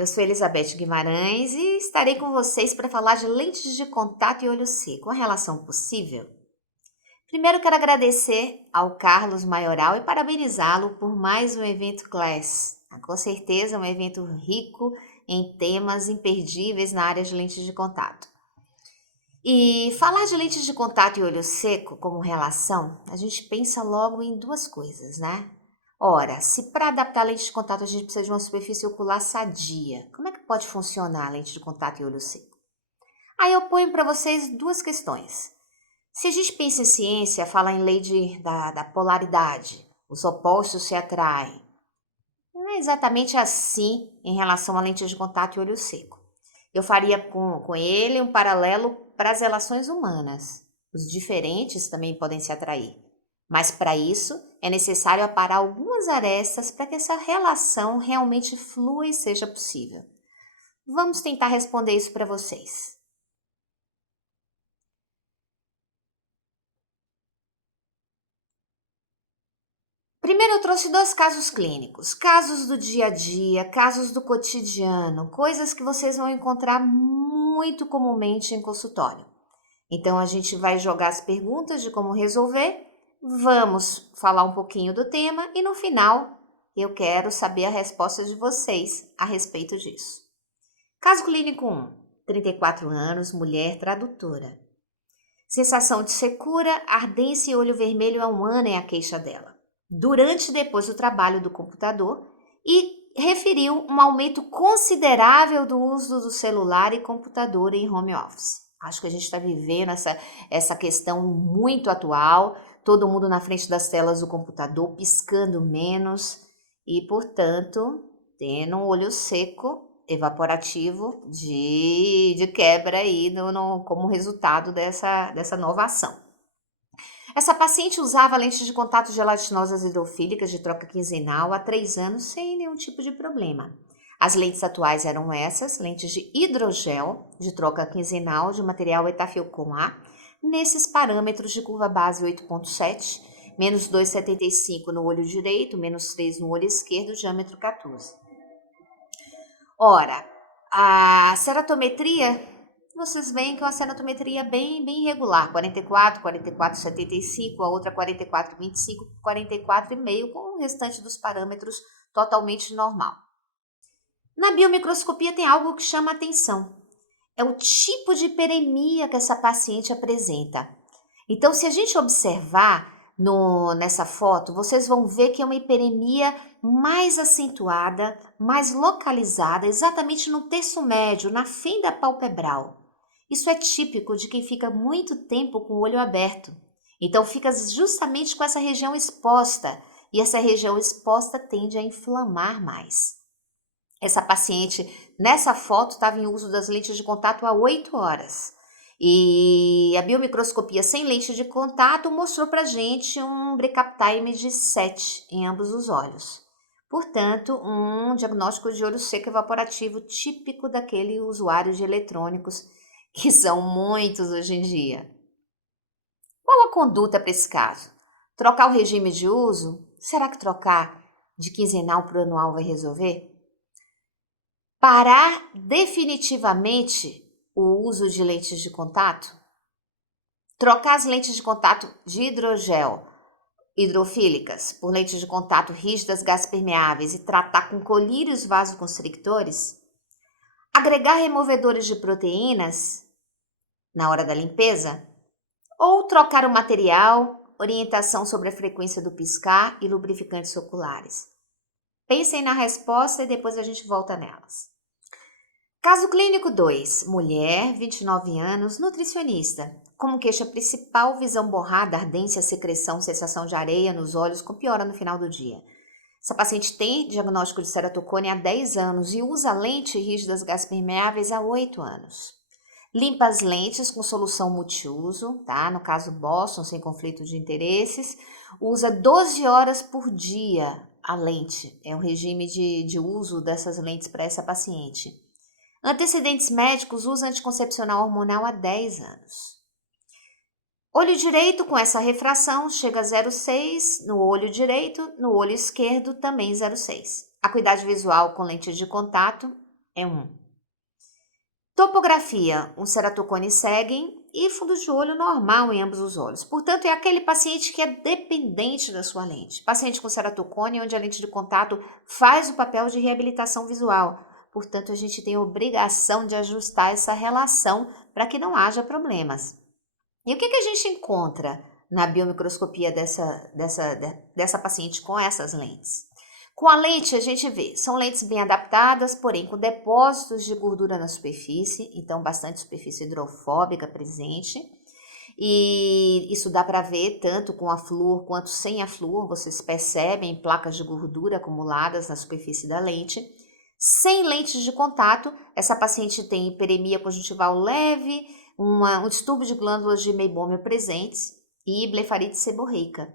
eu sou Elizabeth Guimarães e estarei com vocês para falar de lentes de contato e olho seco, uma relação possível? Primeiro quero agradecer ao Carlos Maioral e parabenizá-lo por mais um evento Class. Com certeza um evento rico em temas imperdíveis na área de lentes de contato. E falar de lentes de contato e olho seco como relação, a gente pensa logo em duas coisas, né? Ora, se para adaptar a lente de contato a gente precisa de uma superfície ocular sadia, como é que pode funcionar a lente de contato e olho seco? Aí eu ponho para vocês duas questões. Se a gente pensa em ciência, fala em lei da polaridade, os opostos se atraem. Não é exatamente assim em relação à lente de contato e olho seco. Eu faria com ele um paralelo para as relações humanas. Os diferentes também podem se atrair. Mas para isso é necessário aparar algumas arestas para que essa relação realmente flua e seja possível. Vamos tentar responder isso para vocês. Primeiro eu trouxe dois casos clínicos, casos do dia a dia, casos do cotidiano, coisas que vocês vão encontrar muito comumente em consultório. Então a gente vai jogar as perguntas de como resolver, vamos falar um pouquinho do tema e no final eu quero saber a resposta de vocês a respeito disso. Caso clínico 1, 34 anos, mulher tradutora. Sensação de secura, ardência e olho vermelho há um ano é a queixa dela. Durante e depois do trabalho do computador e referiu um aumento considerável do uso do celular e computador em home office. Acho que a gente está vivendo essa questão muito atual, todo mundo na frente das telas do computador, piscando menos e, portanto, tendo um olho seco evaporativo de quebra aí como resultado dessa nova ação. Essa paciente usava lentes de contato gelatinosas hidrofílicas de troca quinzenal há 3 anos sem nenhum tipo de problema. As lentes atuais eram essas, lentes de hidrogel de troca quinzenal de material Etafilcon A, nesses parâmetros de curva base 8.7, menos 2,75 no olho direito, menos 3 no olho esquerdo, diâmetro 14. Ora, a ceratometria, vocês veem que é uma ceratometria bem irregular, 44, 44,75, a outra 44,25, 44,5, com o restante dos parâmetros totalmente normal. Na biomicroscopia tem algo que chama atenção. É o tipo de hiperemia que essa paciente apresenta. Então, se a gente observar nessa foto, vocês vão ver que é uma hiperemia mais acentuada, mais localizada, exatamente no terço médio, na fenda palpebral. Isso é típico de quem fica muito tempo com o olho aberto. Então, fica justamente com essa região exposta, e essa região exposta tende a inflamar mais. Essa paciente, nessa foto, estava em uso das lentes de contato há 8 horas. E a biomicroscopia sem lente de contato mostrou para a gente um Bricaptime de 7 em ambos os olhos. Portanto, um diagnóstico de olho seco evaporativo típico daquele usuário de eletrônicos, que são muitos hoje em dia. Qual a conduta para esse caso? Trocar o regime de uso? Será que trocar de quinzenal para o anual vai resolver? Parar definitivamente o uso de lentes de contato? Trocar as lentes de contato de hidrogel hidrofílicas por lentes de contato rígidas gás permeáveis e tratar com colírios vasoconstrictores? Agregar removedores de proteínas na hora da limpeza? Ou trocar o material, orientação sobre a frequência do piscar e lubrificantes oculares? Pensem na resposta e depois a gente volta nelas. Caso clínico 2, mulher, 29 anos, nutricionista. Como queixa principal, visão borrada, ardência, secreção, sensação de areia nos olhos com piora no final do dia. Essa paciente tem diagnóstico de ceratocone há 10 anos e usa lente rígidas gás permeáveis há 8 anos. Limpa as lentes com solução multiuso, tá? No caso Boston, sem conflito de interesses. Usa 12 horas por dia a lente. É um regime de uso dessas lentes para essa paciente. Antecedentes médicos, usa anticoncepcional hormonal há 10 anos. Olho direito com essa refração chega a 0,6 no olho direito, no olho esquerdo também 0,6. Acuidade visual com lentes de contato é 1. Topografia, um ceratocone ceguem e fundo de olho normal em ambos os olhos. Portanto, é aquele paciente que é dependente da sua lente. Paciente com ceratocone, onde a lente de contato faz o papel de reabilitação visual. Portanto, a gente tem a obrigação de ajustar essa relação para que não haja problemas. E o que a gente encontra na biomicroscopia dessa paciente com essas lentes? Com a lente, a gente vê, são lentes bem adaptadas, porém com depósitos de gordura na superfície, então bastante superfície hidrofóbica presente. E isso dá para ver tanto com a flúor quanto sem a flúor, vocês percebem placas de gordura acumuladas na superfície da lente. Sem lentes de contato, essa paciente tem hiperemia conjuntival leve, um distúrbio de glândulas de meibômio presentes e blefarite seborreica.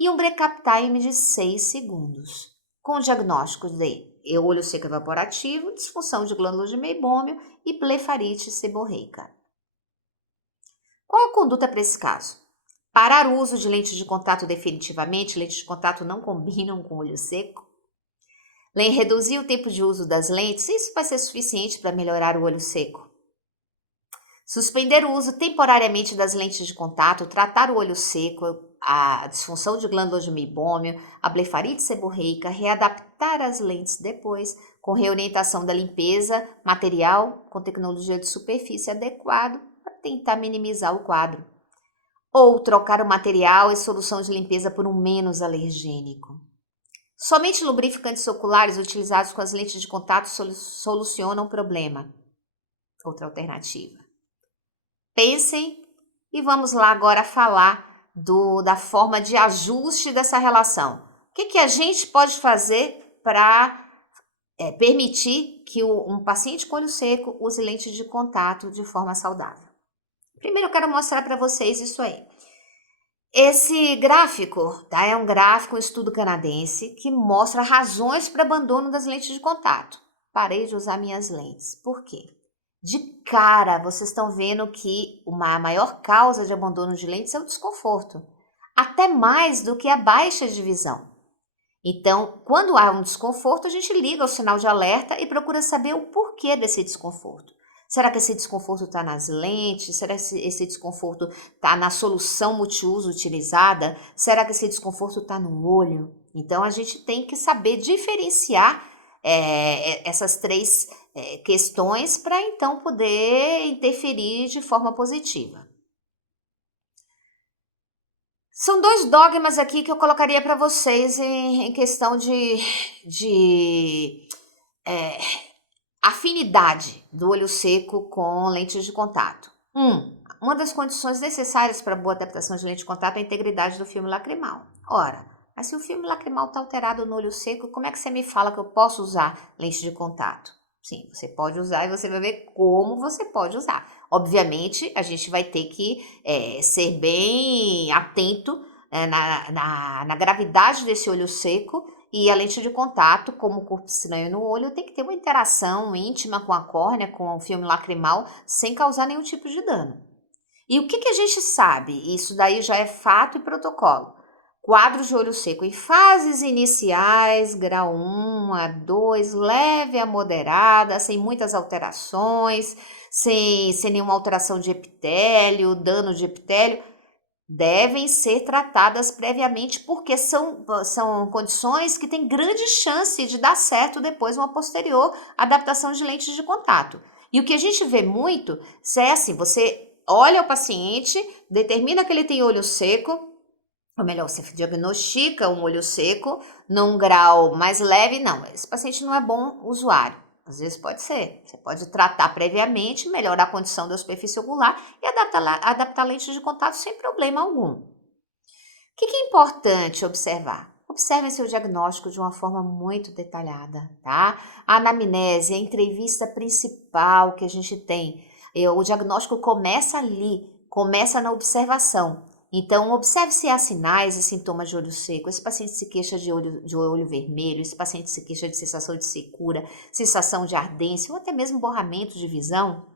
E um Bracap-time de 6 segundos, com o diagnóstico de olho seco evaporativo, disfunção de glândulas de meibômio e blefarite seborreica. Qual a conduta para esse caso? Parar o uso de lentes de contato definitivamente, lentes de contato não combinam com olho seco. Reduzir o tempo de uso das lentes, isso vai ser suficiente para melhorar o olho seco. Suspender o uso temporariamente das lentes de contato, tratar o olho seco, a disfunção de glândulas de meibômio, a blefarite seborreica, readaptar as lentes depois, com reorientação da limpeza, material, com tecnologia de superfície adequado, para tentar minimizar o quadro. Ou trocar o material e solução de limpeza por um menos alergênico. Somente lubrificantes oculares utilizados com as lentes de contato solucionam o problema. Outra alternativa. Pensem e vamos lá agora falar da forma de ajuste dessa relação. O que a gente pode fazer para permitir que um paciente com olho seco use lente de contato de forma saudável? Primeiro eu quero mostrar para vocês isso aí. Esse gráfico, tá? É um gráfico, um estudo canadense que mostra razões para abandono das lentes de contato. Parei de usar minhas lentes. Por quê? De cara, vocês estão vendo que a maior causa de abandono de lentes é o desconforto. Até mais do que a baixa de visão. Então, quando há um desconforto, a gente liga o sinal de alerta e procura saber o porquê desse desconforto. Será que esse desconforto está nas lentes? Será que esse desconforto está na solução multiuso utilizada? Será que esse desconforto está no olho? Então, a gente tem que saber diferenciar essas 3 questões para então poder interferir de forma positiva. São 2 dogmas aqui que eu colocaria para vocês em questão de afinidade do olho seco com lentes de contato. Uma das condições necessárias para boa adaptação de lente de contato é a integridade do filme lacrimal. Ora, mas se o filme lacrimal está alterado no olho seco, como é que você me fala que eu posso usar lente de contato? Sim, você pode usar e você vai ver como você pode usar. Obviamente, a gente vai ter que ser bem atento na gravidade desse olho seco. E a lente de contato, como o corpo estranho no olho, tem que ter uma interação íntima com a córnea, com o filme lacrimal, sem causar nenhum tipo de dano. E o que a gente sabe? Isso daí já é fato e protocolo. Quadros de olho seco em fases iniciais, grau 1 a 2, leve a moderada, sem muitas alterações, sem nenhuma alteração de epitélio, dano de epitélio, devem ser tratadas previamente porque são condições que têm grande chance de dar certo depois uma posterior adaptação de lentes de contato. E o que a gente vê muito é assim, você olha o paciente, determina que ele tem olho seco, ou melhor, você diagnostica um olho seco num grau mais leve, não, esse paciente não é bom usuário. Às vezes pode ser. Você pode tratar previamente, melhorar a condição da superfície ocular e adaptar lentes de contato sem problema algum. O que é importante observar? Observe seu diagnóstico de uma forma muito detalhada, tá? A anamnese, a entrevista principal que a gente tem. O diagnóstico começa ali, começa na observação. Então, observe se há sinais e sintomas de olho seco. Esse paciente se queixa de olho vermelho, esse paciente se queixa de sensação de secura, sensação de ardência ou até mesmo borramento de visão.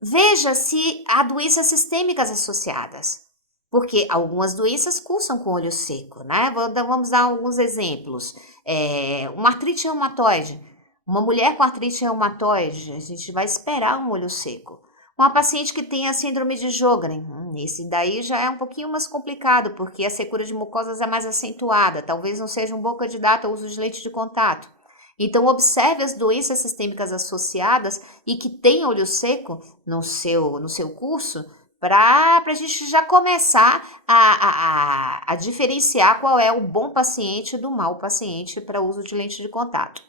Veja se há doenças sistêmicas associadas, porque algumas doenças cursam com olho seco, né? Vamos dar alguns exemplos. Uma artrite reumatoide. Uma mulher com artrite reumatoide, a gente vai esperar um olho seco. Uma paciente que tem a síndrome de Sjögren, esse daí já é um pouquinho mais complicado, porque a secura de mucosas é mais acentuada, talvez não seja um bom candidato ao uso de lente de contato. Então, observe as doenças sistêmicas associadas e que tem olho seco no seu curso, para a gente já começar a diferenciar qual é o bom paciente do mau paciente para uso de lente de contato.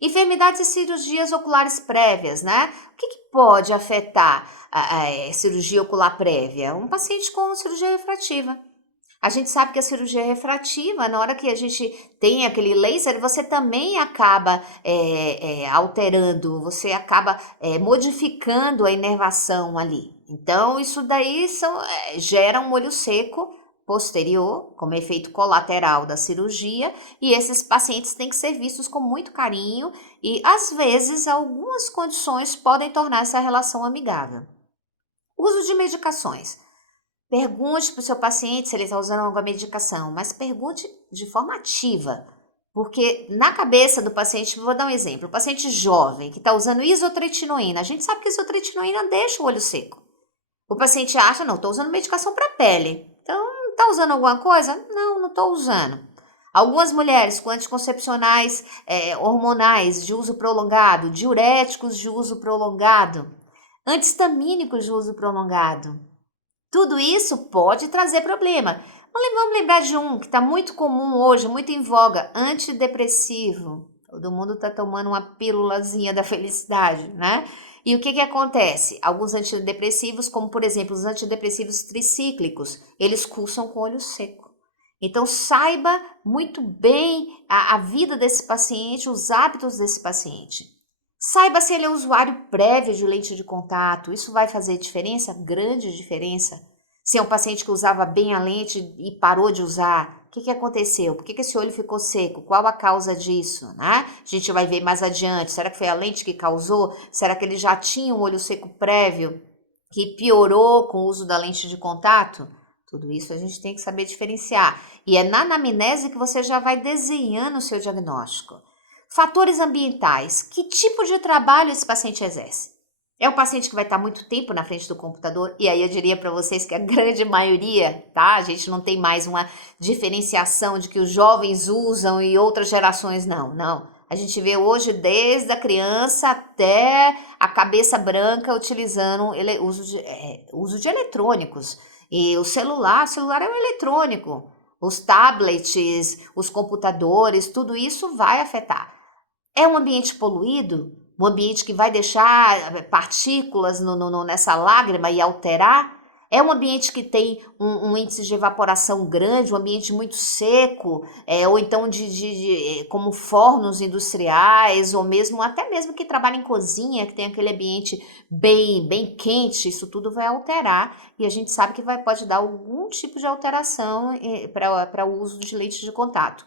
Enfermidades e cirurgias oculares prévias, né? O que pode afetar a cirurgia ocular prévia? Um paciente com cirurgia refrativa. A gente sabe que a cirurgia refrativa, na hora que a gente tem aquele laser, você também acaba alterando, você acaba modificando a inervação ali. Então, isso daí gera um olho seco posterior, como efeito colateral da cirurgia, e esses pacientes têm que ser vistos com muito carinho e, às vezes, algumas condições podem tornar essa relação amigável. Uso de medicações. Pergunte para o seu paciente se ele está usando alguma medicação, mas pergunte de forma ativa, porque na cabeça do paciente, vou dar um exemplo, o paciente jovem que está usando isotretinoína, a gente sabe que a isotretinoína deixa o olho seco. O paciente acha, não, estou usando medicação para pele, então está usando alguma coisa? Não, não estou usando. Algumas mulheres com anticoncepcionais hormonais de uso prolongado, diuréticos de uso prolongado, antihistamínicos de uso prolongado, tudo isso pode trazer problema. Vamos lembrar de um que está muito comum hoje, muito em voga, antidepressivo. Todo mundo está tomando uma pílulazinha da felicidade, né? E o que acontece? Alguns antidepressivos, como por exemplo os antidepressivos tricíclicos, eles cursam com olho seco. Então saiba muito bem a vida desse paciente, os hábitos desse paciente. Saiba se ele é usuário prévio de lente de contato, isso vai fazer diferença? Grande diferença. Se é um paciente que usava bem a lente e parou de usar, o que aconteceu? Por que esse olho ficou seco? Qual a causa disso, né? A gente vai ver mais adiante. Será que foi a lente que causou? Será que ele já tinha um olho seco prévio que piorou com o uso da lente de contato? Tudo isso a gente tem que saber diferenciar. E é na anamnese que você já vai desenhando o seu diagnóstico. Fatores ambientais. Que tipo de trabalho esse paciente exerce? É um paciente que vai estar muito tempo na frente do computador, e aí eu diria para vocês que a grande maioria, tá? A gente não tem mais uma diferenciação de que os jovens usam e outras gerações não. A gente vê hoje desde a criança até a cabeça branca utilizando uso de eletrônicos. E o celular é um eletrônico. Os tablets, os computadores, tudo isso vai afetar. É um ambiente poluído? Um ambiente que vai deixar partículas nessa lágrima e alterar? É um ambiente que tem um índice de evaporação grande, um ambiente muito seco, ou então como fornos industriais, ou até mesmo que trabalha em cozinha, que tem aquele ambiente bem quente, isso tudo vai alterar e a gente sabe que pode dar algum tipo de alteração para o uso de lente de contato.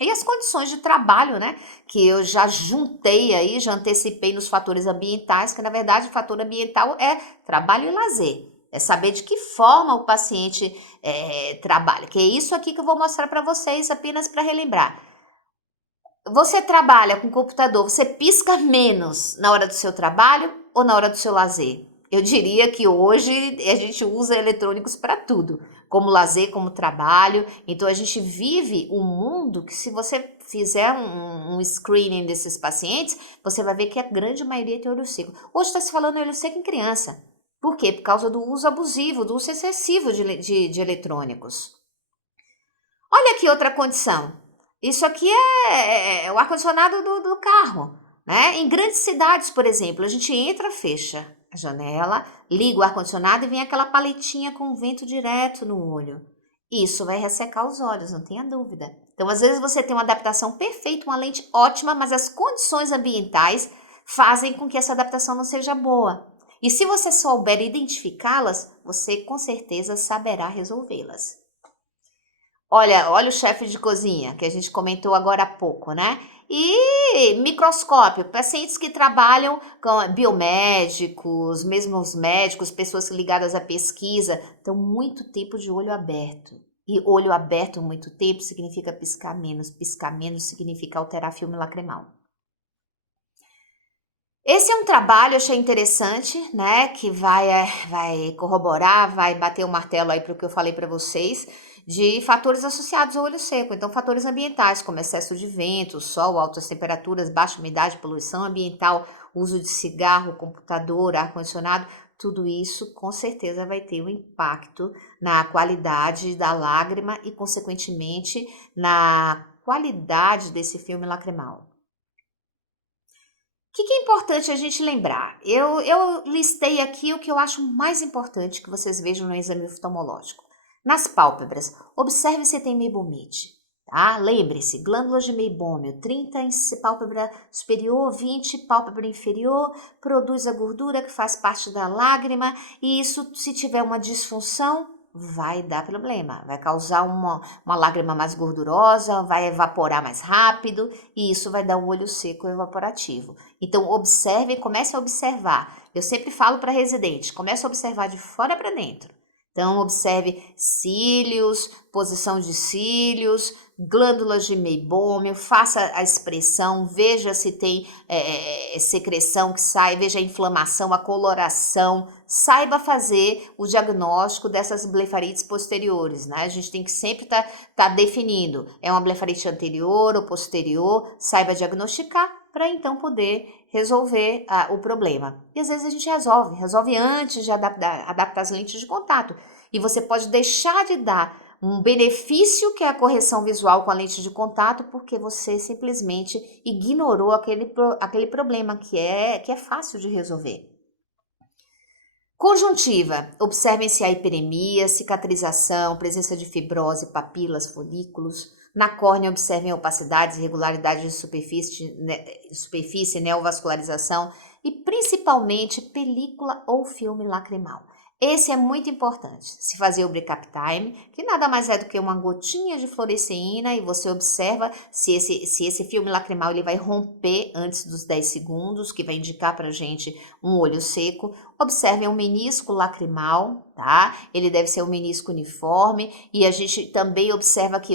E as condições de trabalho, né? Que eu já juntei aí, já antecipei nos fatores ambientais, que na verdade o fator ambiental é trabalho e lazer. É saber de que forma o paciente trabalha. Que é isso aqui que eu vou mostrar para vocês, apenas para relembrar. Você trabalha com computador, você pisca menos na hora do seu trabalho ou na hora do seu lazer? Eu diria que hoje a gente usa eletrônicos para tudo, como lazer, como trabalho. Então a gente vive um mundo que, se você fizer um screening desses pacientes, você vai ver que a grande maioria tem olho seco. Hoje está se falando olho seco em criança. Por quê? Por causa do uso abusivo, do uso excessivo de eletrônicos. Olha aqui outra condição. Isso aqui é o ar-condicionado do carro, né? Em grandes cidades, por exemplo, a gente entra, fecha a janela, liga o ar-condicionado e vem aquela paletinha com vento direto no olho. Isso vai ressecar os olhos, não tenha dúvida. Então, às vezes você tem uma adaptação perfeita, uma lente ótima, mas as condições ambientais fazem com que essa adaptação não seja boa. E se você souber identificá-las, você com certeza saberá resolvê-las. Olha o chefe de cozinha, que a gente comentou agora há pouco, né? E microscópio, pacientes que trabalham com biomédicos, mesmo os médicos, pessoas ligadas à pesquisa, estão muito tempo de olho aberto. E olho aberto muito tempo significa piscar menos significa alterar filme lacrimal. Esse é um trabalho, eu achei interessante, né, que vai corroborar, vai bater o martelo aí para o que eu falei para vocês, de fatores associados ao olho seco. Então, fatores ambientais, como excesso de vento, sol, altas temperaturas, baixa umidade, poluição ambiental, uso de cigarro, computador, ar-condicionado, tudo isso com certeza vai ter um impacto na qualidade da lágrima e, consequentemente, na qualidade desse filme lacrimal. O que é importante a gente lembrar? Eu listei aqui o que eu acho mais importante que vocês vejam no exame oftalmológico. Nas pálpebras, observe se tem meibomite, tá? Lembre-se, glândulas de meibômio, 30 em pálpebra superior, 20 pálpebra inferior, produz a gordura que faz parte da lágrima e isso, se tiver uma disfunção, vai dar problema, vai causar uma lágrima mais gordurosa, vai evaporar mais rápido e isso vai dar um olho seco evaporativo. Então, observe, comece a observar. Eu sempre falo para residente, comece a observar de fora para dentro. Então, observe cílios, posição de cílios, glândulas de meibômio, faça a expressão, veja se tem secreção que sai, veja a inflamação, a coloração, saiba fazer o diagnóstico dessas blefarites posteriores, né? A gente tem que sempre tá definindo, é uma blefarite anterior ou posterior, saiba diagnosticar para então poder resolver o problema. E às vezes a gente resolve antes de adaptar as lentes de contato. E você pode deixar de dar um benefício que é a correção visual com a lente de contato porque você simplesmente ignorou aquele problema que é fácil de resolver. Conjuntiva, observem se há hiperemia, cicatrização, presença de fibrose, papilas, folículos. Na córnea, observem opacidades, irregularidades de superfície, neovascularização e principalmente película ou filme lacrimal. Esse é muito importante. Se fazer o break-up time, que nada mais é do que uma gotinha de fluoresceína e você observa se esse filme lacrimal ele vai romper antes dos 10 segundos, que vai indicar pra gente um olho seco. Observem o menisco lacrimal, tá? Ele deve ser um menisco uniforme e a gente também observa que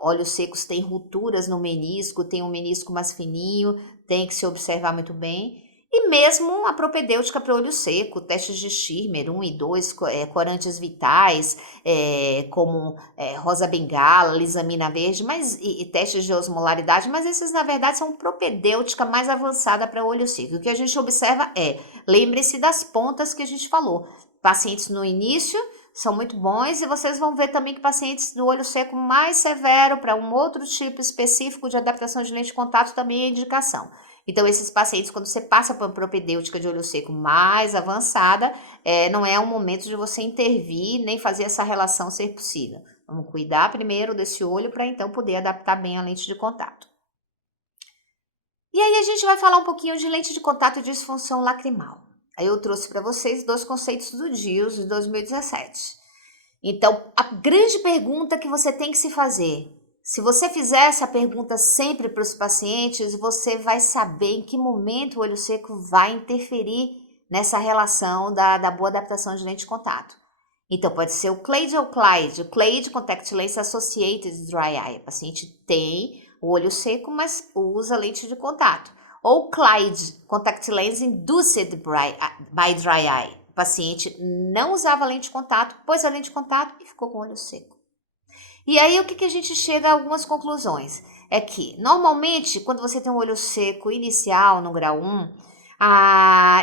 olhos secos têm rupturas no menisco, tem um menisco mais fininho, tem que se observar muito bem. E mesmo a propedêutica para olho seco, testes de Schirmer 1 e 2, corantes vitais, como rosa bengala, lisamina verde, e testes de osmolaridade, mas esses na verdade são propedêutica mais avançada para olho seco. O que a gente observa lembre-se das pontas que a gente falou. Pacientes no início são muito bons e vocês vão ver também que pacientes do olho seco mais severo para um outro tipo específico de adaptação de lente de contato também é indicação. Então, esses pacientes, quando você passa por uma propedêutica de olho seco mais avançada, não é um momento de você intervir nem fazer essa relação ser possível. Vamos cuidar primeiro desse olho para então poder adaptar bem a lente de contato. E aí a gente vai falar um pouquinho de lente de contato e disfunção lacrimal. Aí eu trouxe para vocês 2 conceitos do DIOS de 2017. Então, a grande pergunta que você tem que se fazer, se você fizer essa pergunta sempre para os pacientes, você vai saber em que momento o olho seco vai interferir nessa relação da boa adaptação de lente de contato. Então, pode ser o CLADE ou CLIDE. O CLADE, Contact Lens Associated Dry Eye. O paciente tem o olho seco, mas usa lente de contato. Ou CLIDE, Contact Lens Induced by Dry Eye. O paciente não usava lente de contato, pôs a lente de contato e ficou com o olho seco. E aí, o que a gente chega a algumas conclusões? É que, normalmente, quando você tem um olho seco inicial no grau 1,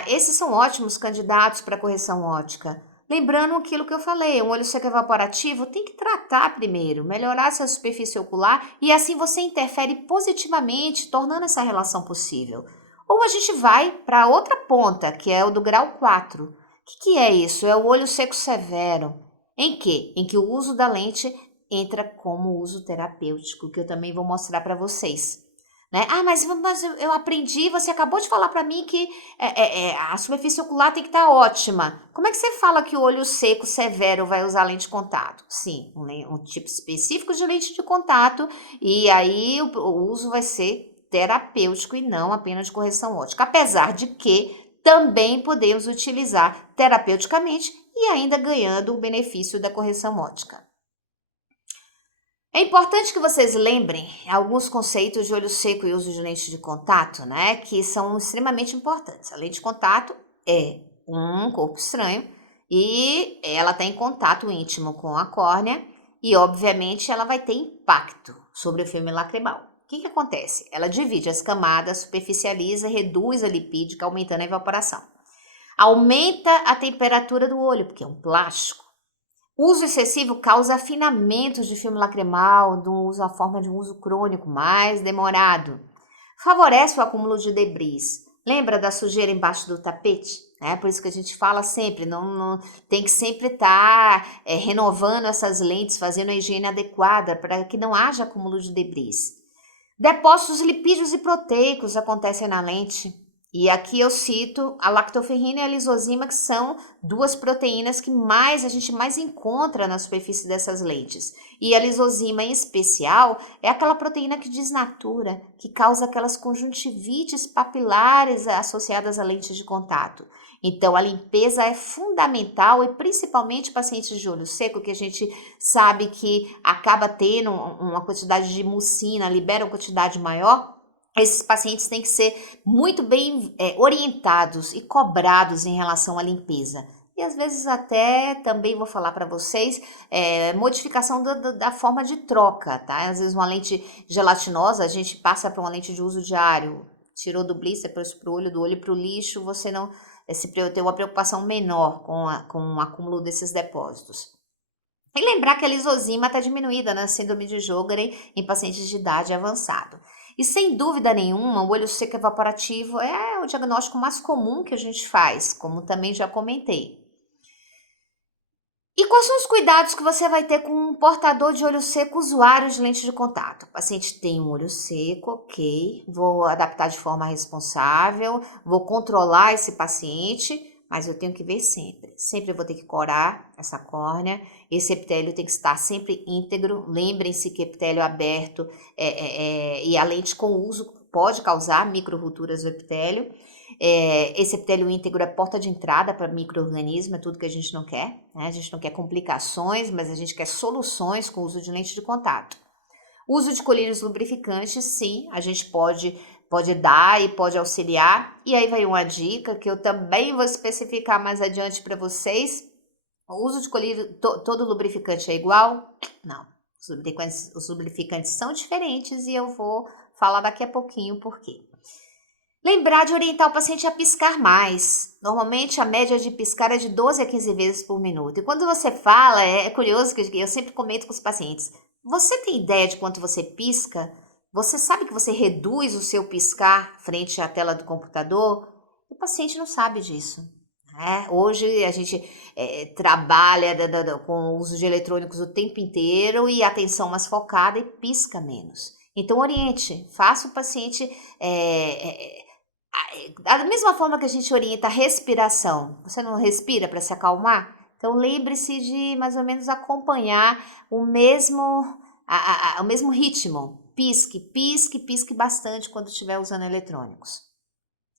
esses são ótimos candidatos para correção óptica. Lembrando aquilo que eu falei, um olho seco evaporativo tem que tratar primeiro, melhorar essa superfície ocular e assim você interfere positivamente, tornando essa relação possível. Ou a gente vai para outra ponta, que é o do grau 4. O que é isso? É o olho seco severo. Em que o uso da lente entra como uso terapêutico, que eu também vou mostrar para vocês. Né? Ah, mas eu aprendi, você acabou de falar para mim que a superfície ocular tem que estar ótima. Como é que você fala que o olho seco severo vai usar lente de contato? Sim, um tipo específico de lente de contato, e aí o uso vai ser terapêutico e não apenas de correção óptica. Apesar de que também podemos utilizar terapeuticamente e ainda ganhando o benefício da correção óptica. É importante que vocês lembrem alguns conceitos de olho seco e uso de lente de contato, né? Que são extremamente importantes. A lente de contato é um corpo estranho e ela está em contato íntimo com a córnea e, obviamente, ela vai ter impacto sobre o filme lacrimal. O que acontece? Ela divide as camadas, superficializa e reduz a lipídica, aumentando a evaporação. Aumenta a temperatura do olho, porque é um plástico. O uso excessivo causa afinamentos de filme lacrimal, a forma de um uso crônico mais demorado. Favorece o acúmulo de debris. Lembra da sujeira embaixo do tapete? Por isso que a gente fala sempre, não tem que sempre estar renovando essas lentes, fazendo a higiene adequada para que não haja acúmulo de debris. Depósitos lipídios e proteicos acontecem na lente. E aqui eu cito a lactoferrina e a lisozima, que são duas proteínas que a gente mais encontra na superfície dessas lentes. E a lisozima em especial é aquela proteína que desnatura, que causa aquelas conjuntivites papilares associadas à lente de contato. Então, a limpeza é fundamental e principalmente pacientes de olho seco, que a gente sabe que acaba tendo uma quantidade de mucina, libera uma quantidade maior. Esses pacientes têm que ser muito bem orientados e cobrados em relação à limpeza. E às vezes até, também vou falar para vocês, modificação da forma de troca, tá? Às vezes uma lente gelatinosa, a gente passa para uma lente de uso diário, tirou do blister, pôs para o olho, do olho para o lixo, você não tem uma preocupação menor com o acúmulo desses depósitos. E lembrar que a lisozima está diminuída na síndrome de Sjögren em pacientes de idade avançada. E sem dúvida nenhuma, o olho seco evaporativo é o diagnóstico mais comum que a gente faz, como também já comentei. E quais são os cuidados que você vai ter com um portador de olho seco usuário de lente de contato? O paciente tem um olho seco, ok, vou adaptar de forma responsável, vou controlar esse paciente, mas eu tenho que ver sempre. Sempre eu vou ter que corar essa córnea, esse epitélio tem que estar sempre íntegro. Lembrem-se que epitélio aberto e a lente com uso pode causar micro-rupturas do epitélio. Esse epitélio íntegro é porta de entrada para micro-organismo, é tudo que a gente não quer, né? A gente não quer complicações, mas a gente quer soluções com o uso de lente de contato. Uso de colírios lubrificantes, sim, a gente pode dar e pode auxiliar. E aí vai uma dica que eu também vou especificar mais adiante para vocês. O uso de colírio, todo lubrificante é igual? Não, os lubrificantes são diferentes e eu vou falar daqui a pouquinho por quê. Lembrar de orientar o paciente a piscar mais. Normalmente a média de piscar é de 12 a 15 vezes por minuto. E quando você fala, é curioso que eu sempre comento com os pacientes, você tem ideia de quanto você pisca? Você sabe que você reduz o seu piscar frente à tela do computador? O paciente não sabe disso. Hoje a gente trabalha com o uso de eletrônicos o tempo inteiro e atenção mais focada e pisca menos. Então oriente, faça o paciente... da mesma forma que a gente orienta a respiração, você não respira para se acalmar? Então lembre-se de mais ou menos acompanhar o mesmo ritmo. Pisque bastante quando estiver usando eletrônicos.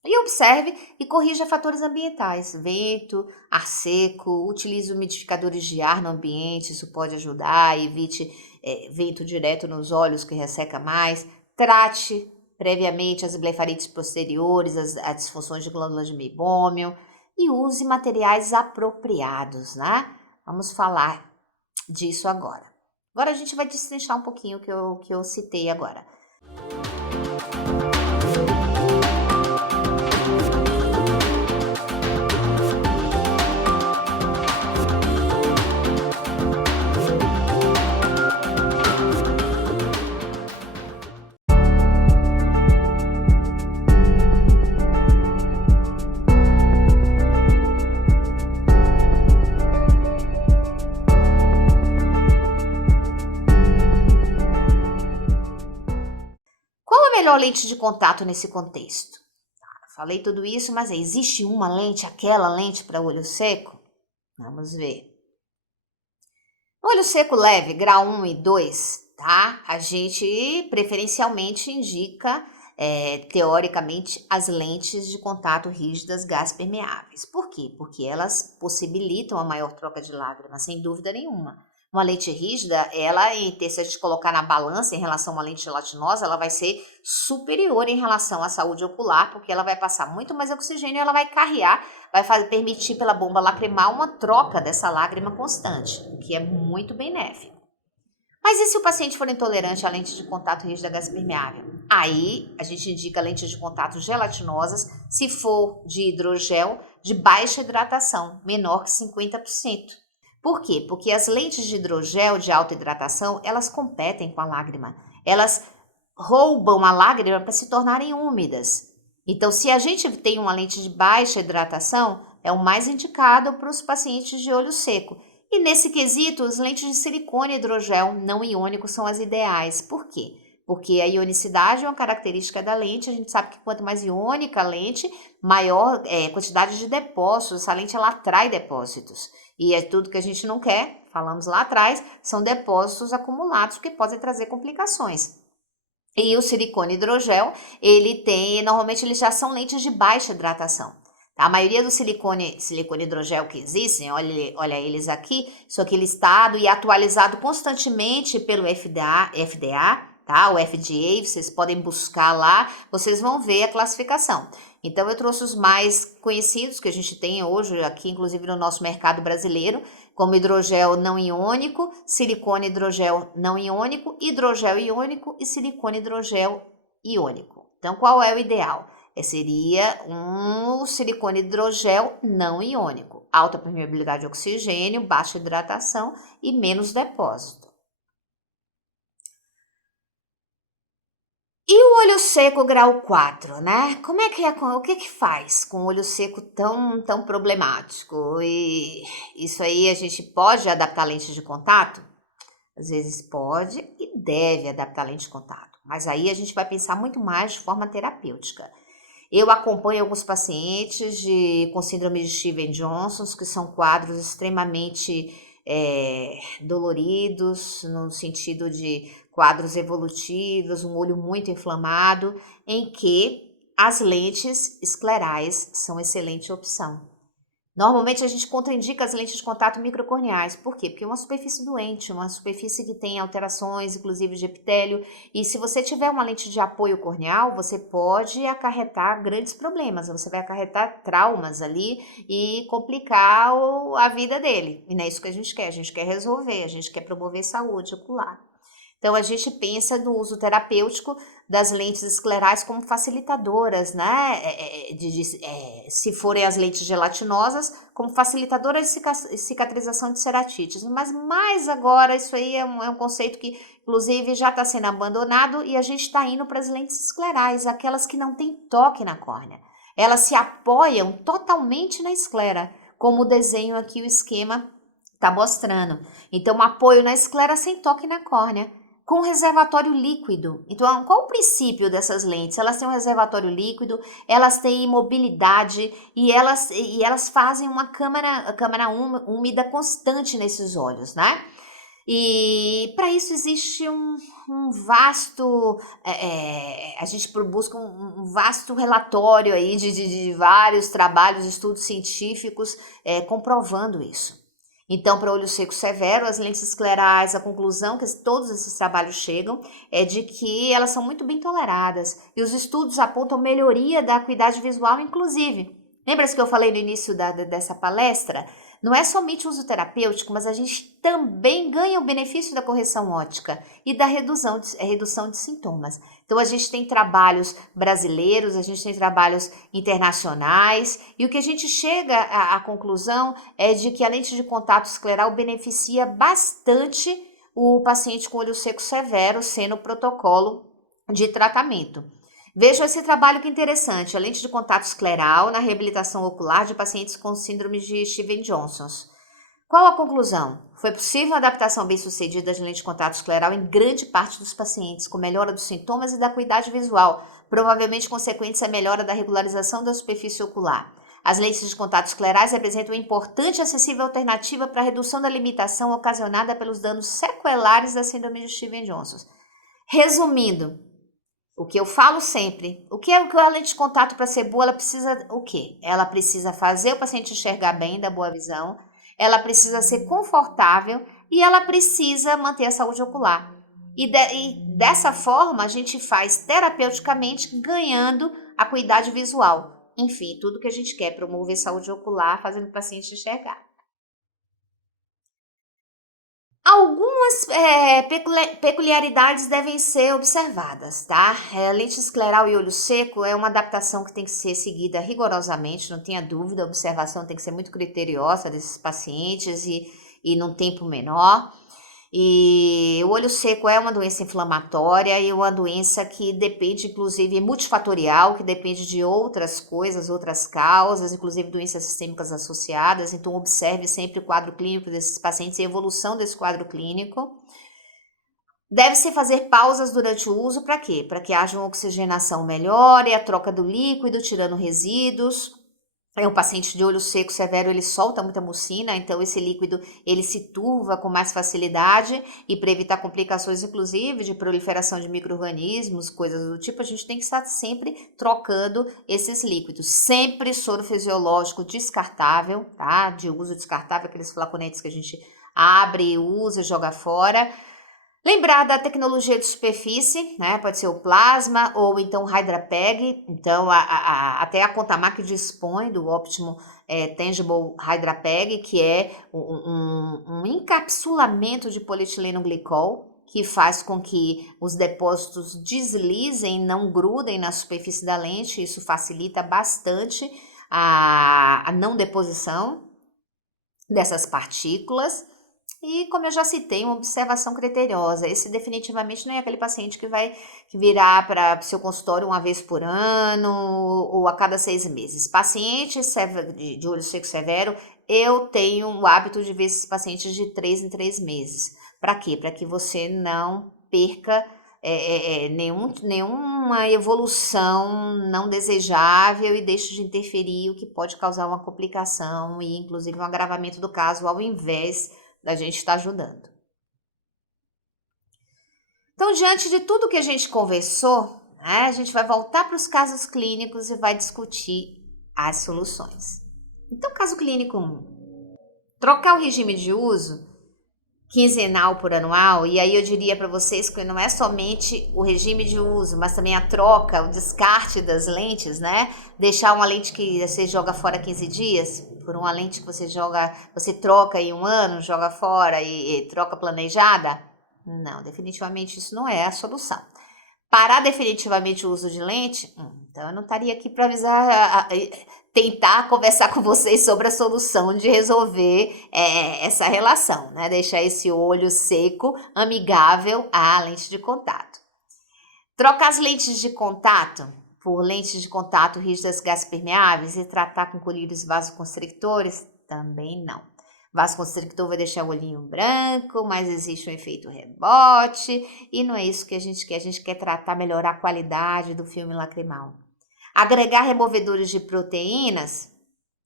E observe e corrija fatores ambientais, vento, ar seco, utilize umidificadores de ar no ambiente, isso pode ajudar, evite vento direto nos olhos que resseca mais, trate previamente as blefarites posteriores, as disfunções de glândulas de meibômio e use materiais apropriados, né? Vamos falar disso agora. Agora a gente vai destrinchar um pouquinho o que eu citei agora. melhor lente de contato nesse contexto? Falei tudo isso, mas existe uma lente, aquela lente para olho seco? Vamos ver. No olho seco leve, grau 1 e 2, tá? A gente preferencialmente indica, teoricamente, as lentes de contato rígidas gás permeáveis. Por quê? Porque elas possibilitam a maior troca de lágrimas, sem dúvida nenhuma. Uma lente rígida, se a gente colocar na balança em relação a uma lente gelatinosa, ela vai ser superior em relação à saúde ocular, porque ela vai passar muito mais oxigênio e ela vai carrear, permitir pela bomba lacrimal uma troca dessa lágrima constante, o que é muito benéfico. Mas e se o paciente for intolerante à lente de contato rígida gás permeável? Aí a gente indica lentes de contato gelatinosas, se for de hidrogel, de baixa hidratação, menor que 50%. Por quê? Porque as lentes de hidrogel de alta hidratação, elas competem com a lágrima. Elas roubam a lágrima para se tornarem úmidas. Então, se a gente tem uma lente de baixa hidratação, é o mais indicado para os pacientes de olho seco. E nesse quesito, as lentes de silicone e hidrogel não iônico são as ideais. Por quê? Porque a ionicidade é uma característica da lente. A gente sabe que quanto mais iônica a lente, maior quantidade de depósitos. Essa lente ela atrai depósitos. E é tudo que a gente não quer, falamos lá atrás, são depósitos acumulados que podem trazer complicações. E o silicone hidrogel, normalmente eles já são lentes de baixa hidratação. A maioria do silicone hidrogel que existem, olha eles aqui, são aquele listado e atualizado constantemente pelo FDA, tá? O FDA, vocês podem buscar lá, vocês vão ver a classificação. Então eu trouxe os mais conhecidos que a gente tem hoje aqui, inclusive no nosso mercado brasileiro, como hidrogel não iônico, silicone hidrogel não iônico, hidrogel iônico e silicone hidrogel iônico. Então qual é o ideal? Seria um silicone hidrogel não iônico, alta permeabilidade de oxigênio, baixa hidratação e menos depósito. E o olho seco grau 4, né? O que faz com o olho seco tão problemático? E isso aí a gente pode adaptar a lente de contato? Às vezes pode e deve adaptar a lente de contato, mas aí a gente vai pensar muito mais de forma terapêutica. Eu acompanho alguns pacientes com síndrome de Stevens-Johnson, que são quadros extremamente doloridos, no sentido de quadros evolutivos, um olho muito inflamado, em que as lentes esclerais são excelente opção. Normalmente a gente contraindica as lentes de contato microcorneais. Por quê? Porque é uma superfície doente, uma superfície que tem alterações, inclusive de epitélio. E se você tiver uma lente de apoio corneal, você pode acarretar grandes problemas. Você vai acarretar traumas ali e complicar a vida dele. E não é isso que a gente quer. A gente quer resolver, a gente quer promover saúde ocular. Então, a gente pensa no uso terapêutico das lentes esclerais como facilitadoras, né? Se forem as lentes gelatinosas, como facilitadoras de cicatrização de ceratites. Mas mais agora, isso aí é um conceito que, inclusive, já está sendo abandonado e a gente está indo para as lentes esclerais, aquelas que não têm toque na córnea. Elas se apoiam totalmente na esclera, como o desenho aqui, o esquema está mostrando. Então, apoio na esclera sem toque na córnea, com reservatório líquido. Então, qual o princípio dessas lentes? Elas têm um reservatório líquido, elas têm imobilidade e elas fazem uma câmara úmida constante nesses olhos, né? E para isso existe um vasto, a gente busca um vasto relatório aí de vários trabalhos, estudos científicos comprovando isso. Então, para olho seco severo, as lentes esclerais, a conclusão que todos esses trabalhos chegam é de que elas são muito bem toleradas e os estudos apontam melhoria da acuidade visual, inclusive. Lembra-se que eu falei no início dessa palestra? Não é somente o uso terapêutico, mas a gente também ganha o benefício da correção óptica e da redução de sintomas. Então, a gente tem trabalhos brasileiros, a gente tem trabalhos internacionais, e o que a gente chega à conclusão é de que a lente de contato escleral beneficia bastante o paciente com olho seco severo, sendo o protocolo de tratamento. Vejam esse trabalho que interessante, a lente de contato escleral na reabilitação ocular de pacientes com síndrome de Stevens-Johnson. Qual a conclusão? Foi possível a adaptação bem-sucedida de lente de contato escleral em grande parte dos pacientes, com melhora dos sintomas e da acuidade visual, provavelmente consequentes à melhora da regularização da superfície ocular. As lentes de contato esclerais representam uma importante e acessível alternativa para a redução da limitação ocasionada pelos danos sequelares da síndrome de Stevens-Johnson. Resumindo, o que eu falo sempre, o que é a lente de contato para ser boa, ela precisa o quê? Ela precisa fazer o paciente enxergar bem, da boa visão, ela precisa ser confortável e ela precisa manter a saúde ocular. E dessa forma, a gente faz terapeuticamente ganhando acuidade visual. Enfim, tudo que a gente quer, promover saúde ocular, fazendo o paciente enxergar. Algumas peculiaridades devem ser observadas, tá? A lente escleral e olho seco é uma adaptação que tem que ser seguida rigorosamente, não tenha dúvida, a observação tem que ser muito criteriosa desses pacientes e num tempo menor. E o olho seco é uma doença inflamatória e uma doença que depende, inclusive, multifatorial, que depende de outras coisas, outras causas, inclusive doenças sistêmicas associadas. Então, observe sempre o quadro clínico desses pacientes e a evolução desse quadro clínico. Deve-se fazer pausas durante o uso, para quê? Para que haja uma oxigenação melhor e a troca do líquido, tirando resíduos. Um paciente de olho seco severo, ele solta muita mucina, então esse líquido ele se turva com mais facilidade e para evitar complicações, inclusive, de proliferação de micro-organismos, coisas do tipo, a gente tem que estar sempre trocando esses líquidos. Sempre soro fisiológico descartável, tá? De uso descartável, aqueles flaconetes que a gente abre, usa, joga fora. Lembrar da tecnologia de superfície, né? Pode ser o plasma ou então o HydraPeg. Então, até a Contamac dispõe do Optimo Tangible HydraPeg, que é um encapsulamento de polietileno glicol, que faz com que os depósitos deslizem, não grudem na superfície da lente. Isso facilita bastante a não deposição dessas partículas. E, como eu já citei, uma observação criteriosa. Esse definitivamente não é aquele paciente que vai virar para o seu consultório uma vez por ano ou a cada 6 meses. Pacientes de olho seco severo, eu tenho o hábito de ver esses pacientes de 3 em 3 meses. Para quê? Para que você não perca nenhuma evolução não desejável e deixe de interferir, o que pode causar uma complicação e, inclusive, um agravamento do caso, ao invés da gente estar ajudando. Então, diante de tudo que a gente conversou, né, a gente vai voltar para os casos clínicos e vai discutir as soluções. Então, caso clínico 1. Trocar o regime de uso quinzenal por anual, e aí eu diria para vocês que não é somente o regime de uso, mas também a troca, o descarte das lentes, né? Deixar uma lente que você joga fora 15 dias por uma lente que você troca em um ano, joga fora e troca planejada. Não, definitivamente isso não é a solução. Parar definitivamente o uso de lente? Então eu não estaria aqui para avisar, tentar conversar com vocês sobre a solução de resolver essa relação, né? Deixar esse olho seco amigável à lente de contato. Trocar as lentes de contato por lentes de contato rígidas gás permeáveis e tratar com colírios vasoconstrictores? Também não. Vasoconstrictor vai deixar o olhinho branco, mas existe um efeito rebote e não é isso que a gente quer. A gente quer tratar, melhorar a qualidade do filme lacrimal. Agregar removedores de proteínas,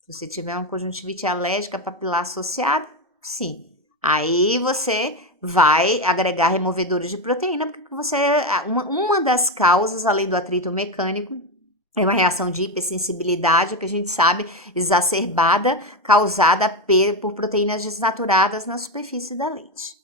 se você tiver uma conjuntivite alérgica papilar associada, sim. Aí você vai agregar removedores de proteína, porque uma das causas, além do atrito mecânico, é uma reação de hipersensibilidade que a gente sabe exacerbada, causada por proteínas desnaturadas na superfície da lente.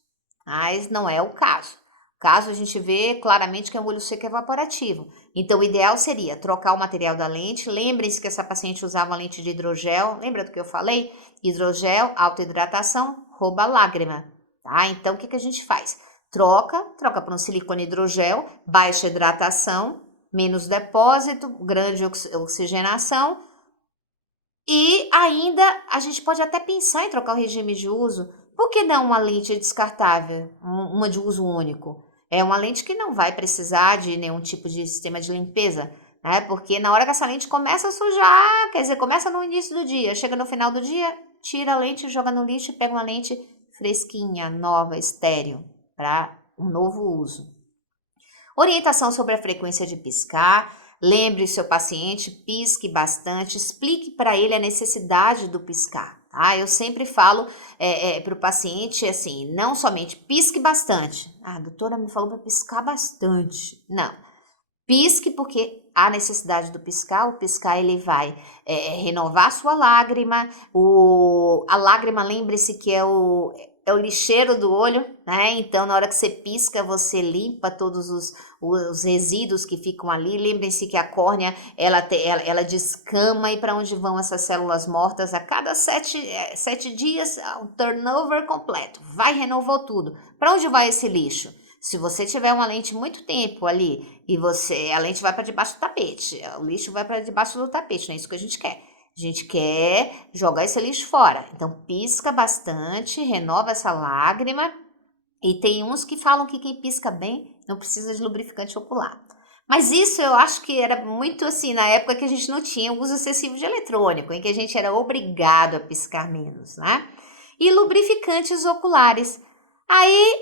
Mas não é o caso. O caso a gente vê claramente que é um olho seco evaporativo. Então o ideal seria trocar o material da lente. Lembrem-se que essa paciente usava uma lente de hidrogel. Lembra do que eu falei? Hidrogel, alta hidratação, rouba lágrima. Tá? Então o que a gente faz? Troca para um silicone hidrogel, baixa hidratação, menos depósito, grande oxigenação. E ainda a gente pode até pensar em trocar o regime de uso. Por que não uma lente descartável, uma de uso único? É uma lente que não vai precisar de nenhum tipo de sistema de limpeza, né? Porque na hora que essa lente começa a sujar, quer dizer, começa no início do dia, chega no final do dia, tira a lente, joga no lixo e pega uma lente fresquinha, nova, estéril, para um novo uso. Orientação sobre a frequência de piscar. Lembre seu paciente, pisque bastante, explique para ele a necessidade do piscar. Tá? Eu sempre falo para o paciente assim, não somente pisque bastante. Ah, a doutora me falou para piscar bastante. Não, pisque porque há necessidade do piscar. O piscar ele vai renovar a sua lágrima. A lágrima, lembre-se que é o lixeiro do olho, né? Então, na hora que você pisca, você limpa todos os resíduos que ficam ali. Lembrem-se que a córnea, ela descama, e para onde vão essas células mortas? A cada 7 dias, um turnover completo. Vai, renovou tudo. Para onde vai esse lixo? Se você tiver uma lente muito tempo ali e a lente vai para debaixo do tapete, o lixo vai para debaixo do tapete, não é isso que a gente quer. A gente quer jogar esse lixo fora. Então, pisca bastante, renova essa lágrima. E tem uns que falam que quem pisca bem não precisa de lubrificante ocular. Mas isso eu acho que era muito assim, na época que a gente não tinha o uso excessivo de eletrônico, em que a gente era obrigado a piscar menos, né? E lubrificantes oculares. Aí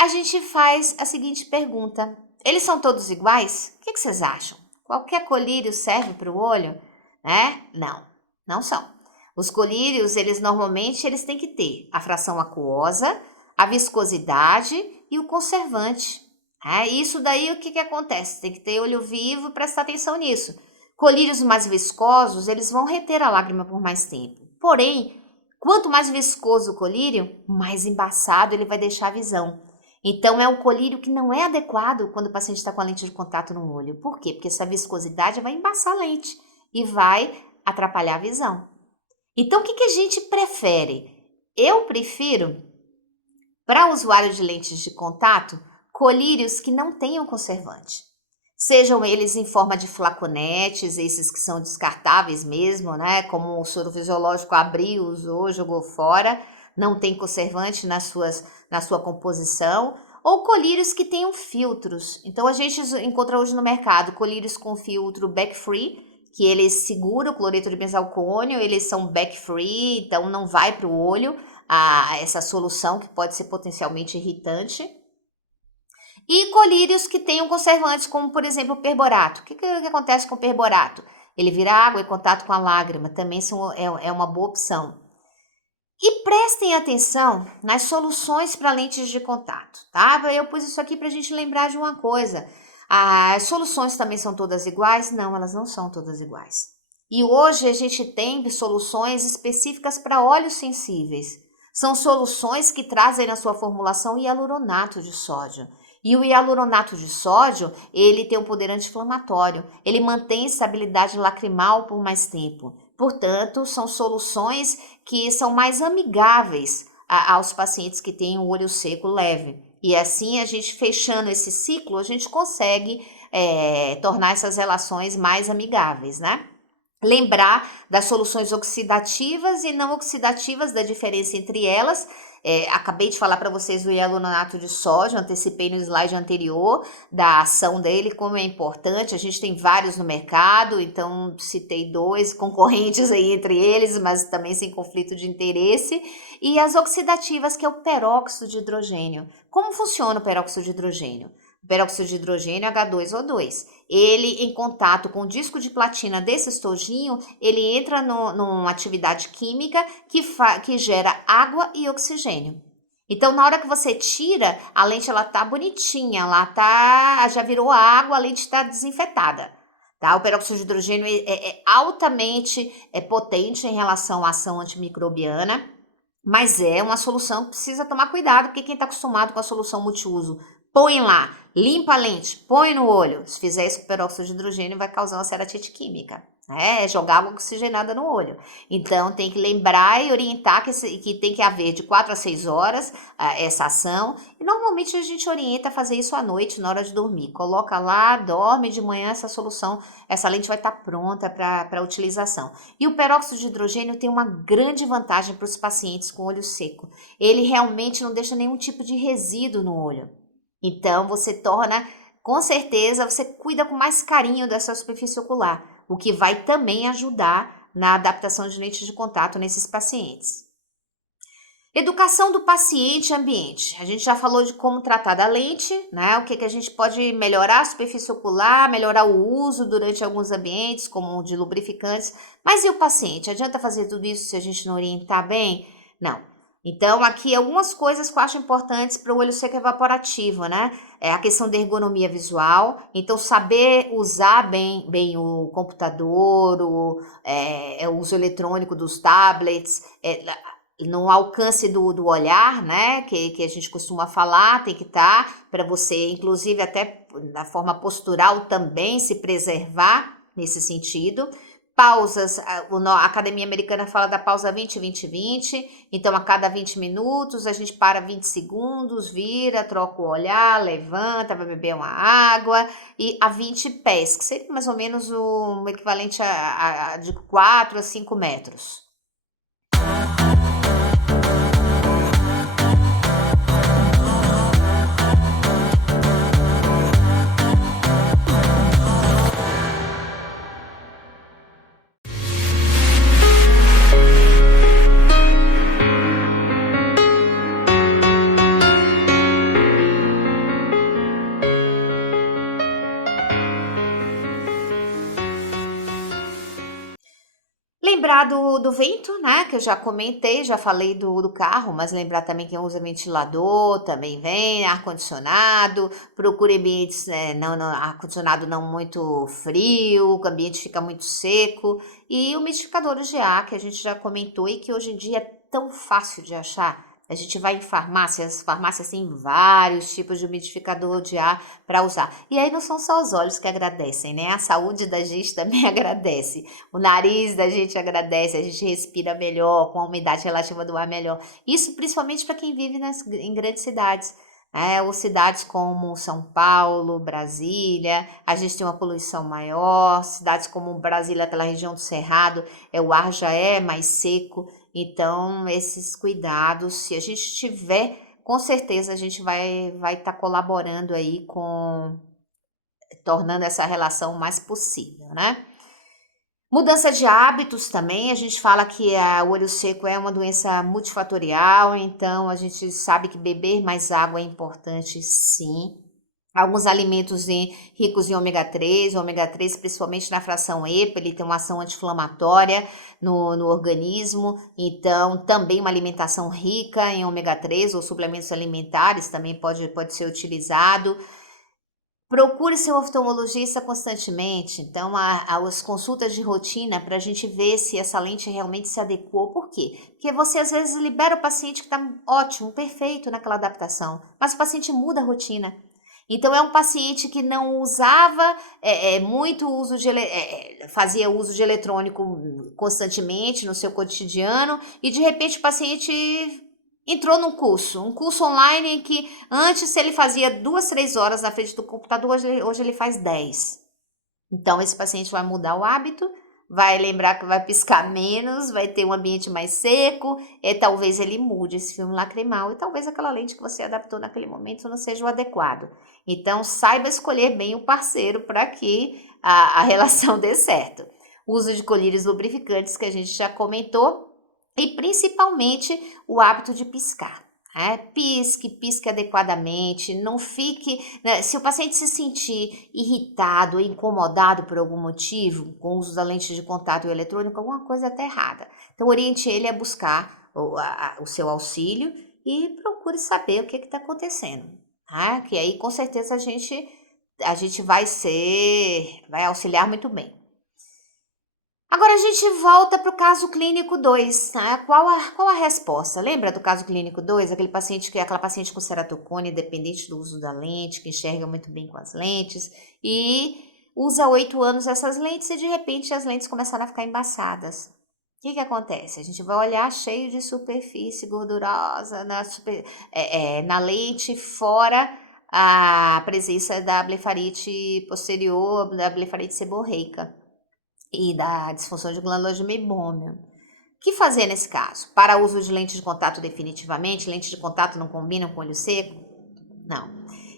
a gente faz a seguinte pergunta: eles são todos iguais? O que vocês acham? Qualquer colírio serve para o olho? Né? Não, não são. Os colírios, eles têm que ter a fração aquosa, a viscosidade e o conservante. Isso daí, o que acontece? Tem que ter olho vivo e prestar atenção nisso. Colírios mais viscosos, eles vão reter a lágrima por mais tempo. Porém, quanto mais viscoso o colírio, mais embaçado ele vai deixar a visão. Então, é um colírio que não é adequado quando o paciente está com a lente de contato no olho. Por quê? Porque essa viscosidade vai embaçar a lente e vai atrapalhar a visão. Então, o que a gente prefere? Eu prefiro, para o usuário de lentes de contato, colírios que não tenham conservante. Sejam eles em forma de flaconetes, esses que são descartáveis mesmo, né? Como o soro fisiológico abriu, usou, jogou fora, não tem conservante na sua composição, ou colírios que tenham filtros. Então, a gente encontra hoje no mercado colírios com filtro back-free, que eles seguram o cloreto de benzalcônio, eles são back-free, então não vai para o olho essa solução que pode ser potencialmente irritante. E colírios que tenham conservantes, como por exemplo o perborato. O que acontece com o perborato? Ele vira água em contato com a lágrima, também é uma boa opção. E prestem atenção nas soluções para lentes de contato, tá? Eu pus isso aqui para a gente lembrar de uma coisa. As soluções também são todas iguais? Não, elas não são todas iguais. E hoje a gente tem soluções específicas para óleos sensíveis. São soluções que trazem na sua formulação hialuronato de sódio. E o hialuronato de sódio, ele tem um poder anti-inflamatório. Ele mantém estabilidade lacrimal por mais tempo. Portanto, são soluções que são mais amigáveis aos pacientes que têm o olho seco leve. E assim, a gente fechando esse ciclo, a gente consegue tornar essas relações mais amigáveis, né? Lembrar das soluções oxidativas e não oxidativas, da diferença entre elas. Acabei de falar para vocês do hialuronato de sódio, antecipei no slide anterior da ação dele, como é importante. A gente tem vários no mercado, então citei 2 concorrentes aí entre eles, mas também sem conflito de interesse. E as oxidativas, que é o peróxido de hidrogênio. Como funciona o peróxido de hidrogênio? O peróxido de hidrogênio H2O2. Ele, em contato com o disco de platina desse estojinho, ele entra numa atividade química que gera água e oxigênio. Então, na hora que você tira, a lente ela tá bonitinha, já virou água, a lente está desinfetada. Tá? O peróxido de hidrogênio é altamente potente em relação à ação antimicrobiana, mas é uma solução que precisa tomar cuidado, porque quem está acostumado com a solução multiuso, põe lá, limpa a lente, põe no olho. Se fizer isso com peróxido de hidrogênio, vai causar uma ceratite química. É jogar água oxigenada no olho. Então, tem que lembrar e orientar que tem que haver de 4 a 6 horas essa ação. E normalmente a gente orienta a fazer isso à noite, na hora de dormir. Coloca lá, dorme, de manhã essa solução, essa lente vai estar pronta para utilização. E o peróxido de hidrogênio tem uma grande vantagem para os pacientes com olho seco. Ele realmente não deixa nenhum tipo de resíduo no olho. Então, você torna, com certeza, você cuida com mais carinho dessa superfície ocular, o que vai também ajudar na adaptação de lentes de contato nesses pacientes. Educação do paciente e ambiente. A gente já falou de como tratar da lente, né? O que que a gente pode melhorar a superfície ocular, melhorar o uso durante alguns ambientes, como o de lubrificantes. Mas e o paciente? Adianta fazer tudo isso se a gente não orientar bem? Não. Então, aqui algumas coisas que eu acho importantes para o olho seco evaporativo, né? É a questão da ergonomia visual. Então, saber usar bem o computador, o uso eletrônico dos tablets, no alcance do olhar, né, que a gente costuma falar, tem que estar para você, inclusive até da forma postural também se preservar nesse sentido. Pausas, a Academia Americana fala da pausa 20-20-20, então a cada 20 minutos a gente para 20 segundos, vira, troca o olhar, levanta, vai beber uma água, e a 20 pés, que seria mais ou menos o equivalente a de 4 a 5 metros. Lembrar do vento, né, que eu já comentei, já falei do carro, mas lembrar também que usa ventilador, também vem, ar-condicionado, procure ambientes, não ar-condicionado não muito frio, que o ambiente fica muito seco, e umidificadores de ar, que a gente já comentou e que hoje em dia é tão fácil de achar. A gente vai em farmácias, as farmácias têm vários tipos de umidificador de ar para usar. E aí não são só os olhos que agradecem, né? A saúde da gente também agradece. O nariz da gente agradece, a gente respira melhor, com a umidade relativa do ar melhor. Isso principalmente para quem vive em grandes cidades. Ou cidades como São Paulo, Brasília, a gente tem uma poluição maior, cidades como Brasília, aquela região do Cerrado, o ar já é mais seco, então esses cuidados, se a gente tiver, com certeza a gente vai estar colaborando aí com tornando essa relação mais possível, né? Mudança de hábitos também, a gente fala que o olho seco é uma doença multifatorial, então a gente sabe que beber mais água é importante, sim. Alguns alimentos ricos em ômega 3, o ômega 3 principalmente na fração EPA, ele tem uma ação anti-inflamatória no organismo, então também uma alimentação rica em ômega 3 ou suplementos alimentares também pode ser utilizado. Procure seu oftalmologista constantemente, então as consultas de rotina para a gente ver se essa lente realmente se adequou. Por quê? Porque você às vezes libera o paciente que está ótimo, perfeito naquela adaptação, mas o paciente muda a rotina. Então é um paciente que não usava muito uso fazia uso de eletrônico constantemente no seu cotidiano e de repente o paciente entrou num curso, um curso online em que antes se ele fazia 2, 3 horas na frente do computador, hoje ele faz 10. Então esse paciente vai mudar o hábito, vai lembrar que vai piscar menos, vai ter um ambiente mais seco, e talvez ele mude esse filme lacrimal e talvez aquela lente que você adaptou naquele momento não seja o adequado. Então saiba escolher bem o parceiro para que a relação dê certo. Uso de colírios lubrificantes que a gente já comentou, e principalmente o hábito de piscar. Pisque adequadamente, não fique, né, se o paciente se sentir irritado, incomodado por algum motivo, com o uso da lente de contato eletrônico, alguma coisa está errada. Então oriente ele a buscar o seu auxílio e procure saber o que está acontecendo. Que aí com certeza a gente vai auxiliar muito bem. Agora a gente volta para o caso clínico 2, né? Qual a resposta? Lembra do caso clínico 2? Aquela paciente com ceratocone, dependente do uso da lente, que enxerga muito bem com as lentes e usa 8 anos essas lentes e de repente as lentes começaram a ficar embaçadas. O que acontece? A gente vai olhar cheio de superfície gordurosa na lente, fora a presença da blefarite posterior, da blefarite seborreica e da disfunção de glândulas de meibômio. O que fazer nesse caso? Para uso de lente de contato definitivamente? Lente de contato não combinam com olho seco? Não.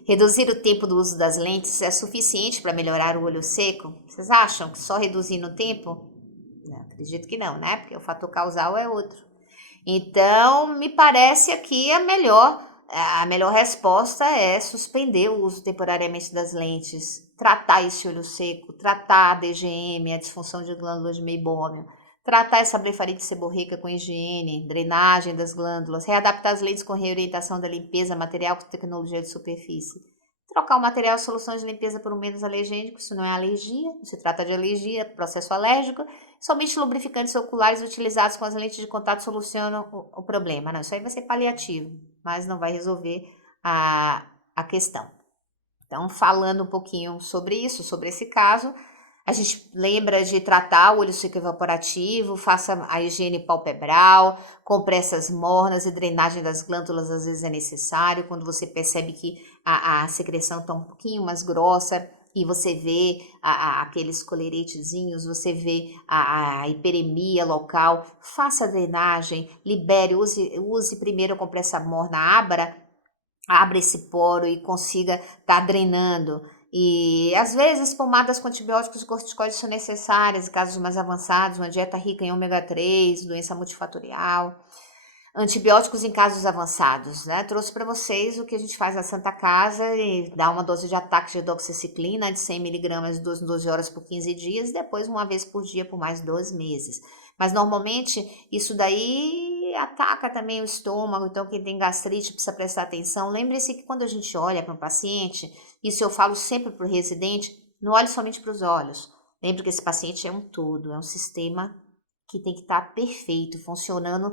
Reduzir o tempo do uso das lentes é suficiente para melhorar o olho seco? Vocês acham que só reduzindo o tempo? Não, acredito que não, né? Porque o fator causal é outro. Então, me parece aqui a melhor resposta é suspender o uso temporariamente das lentes, tratar esse olho seco, tratar a DGM, a disfunção de glândulas de meibômio, tratar essa blefarite seborreica com higiene, drenagem das glândulas, readaptar as lentes com reorientação da limpeza, material com tecnologia de superfície. Trocar o material soluções de limpeza por um menos alergênico, isso não é alergia, se trata de alergia, é processo alérgico. Somente lubrificantes oculares utilizados com as lentes de contato solucionam o problema. Não, isso aí vai ser paliativo, mas não vai resolver a questão. Então, falando um pouquinho sobre isso, sobre esse caso, a gente lembra de tratar o olho seco evaporativo, faça a higiene palpebral, compressas mornas e drenagem das glândulas às vezes é necessário, quando você percebe que a secreção está um pouquinho mais grossa e você vê aqueles coleretezinhos, você vê a hiperemia local, faça a drenagem, libere, use primeiro a compressa morna, abra esse poro e consiga estar drenando. E às vezes pomadas com antibióticos e corticoides são necessárias em casos mais avançados, uma dieta rica em ômega 3, doença multifatorial. Antibióticos em casos avançados, né? Trouxe para vocês o que a gente faz na Santa Casa e dá uma dose de ataque de doxiciclina de 100 miligramas de 12 em 12 horas por 15 dias, depois uma vez por dia por mais 12 meses. Mas normalmente isso daí ataca também o estômago, então quem tem gastrite precisa prestar atenção. Lembre-se que quando a gente olha para um paciente, isso eu falo sempre para o residente, não olhe somente para os olhos. Lembre que esse paciente é um todo, é um sistema que tem que estar perfeito, funcionando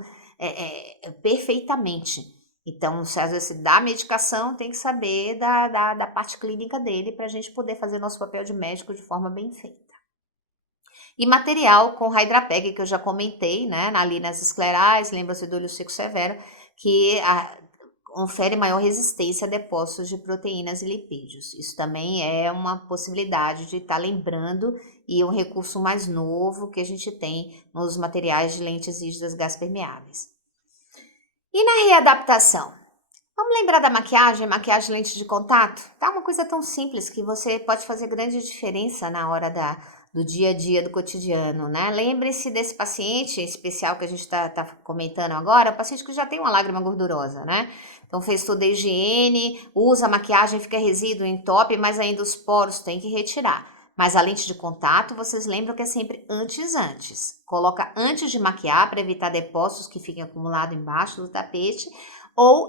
perfeitamente. Então, se às vezes se dá medicação, tem que saber da parte clínica dele para a gente poder fazer nosso papel de médico de forma bem feita. E material com Hydrapeg, que eu já comentei, né, ali nas esclerais, lembra-se do olho seco severo, que confere maior resistência a depósitos de proteínas e lipídios. Isso também é uma possibilidade de estar lembrando e um recurso mais novo que a gente tem nos materiais de lentes rígidas gás permeáveis. E na readaptação? Vamos lembrar da maquiagem lente de contato? Tá uma coisa tão simples que você pode fazer grande diferença na hora do dia a dia, do cotidiano, né? Lembre-se desse paciente especial que a gente tá comentando agora, paciente que já tem uma lágrima gordurosa, né? Então fez toda a higiene, usa a maquiagem, fica resíduo, entope, mas ainda os poros tem que retirar. Mas a lente de contato, vocês lembram que é sempre antes. Coloca antes de maquiar para evitar depósitos que fiquem acumulados embaixo do tapete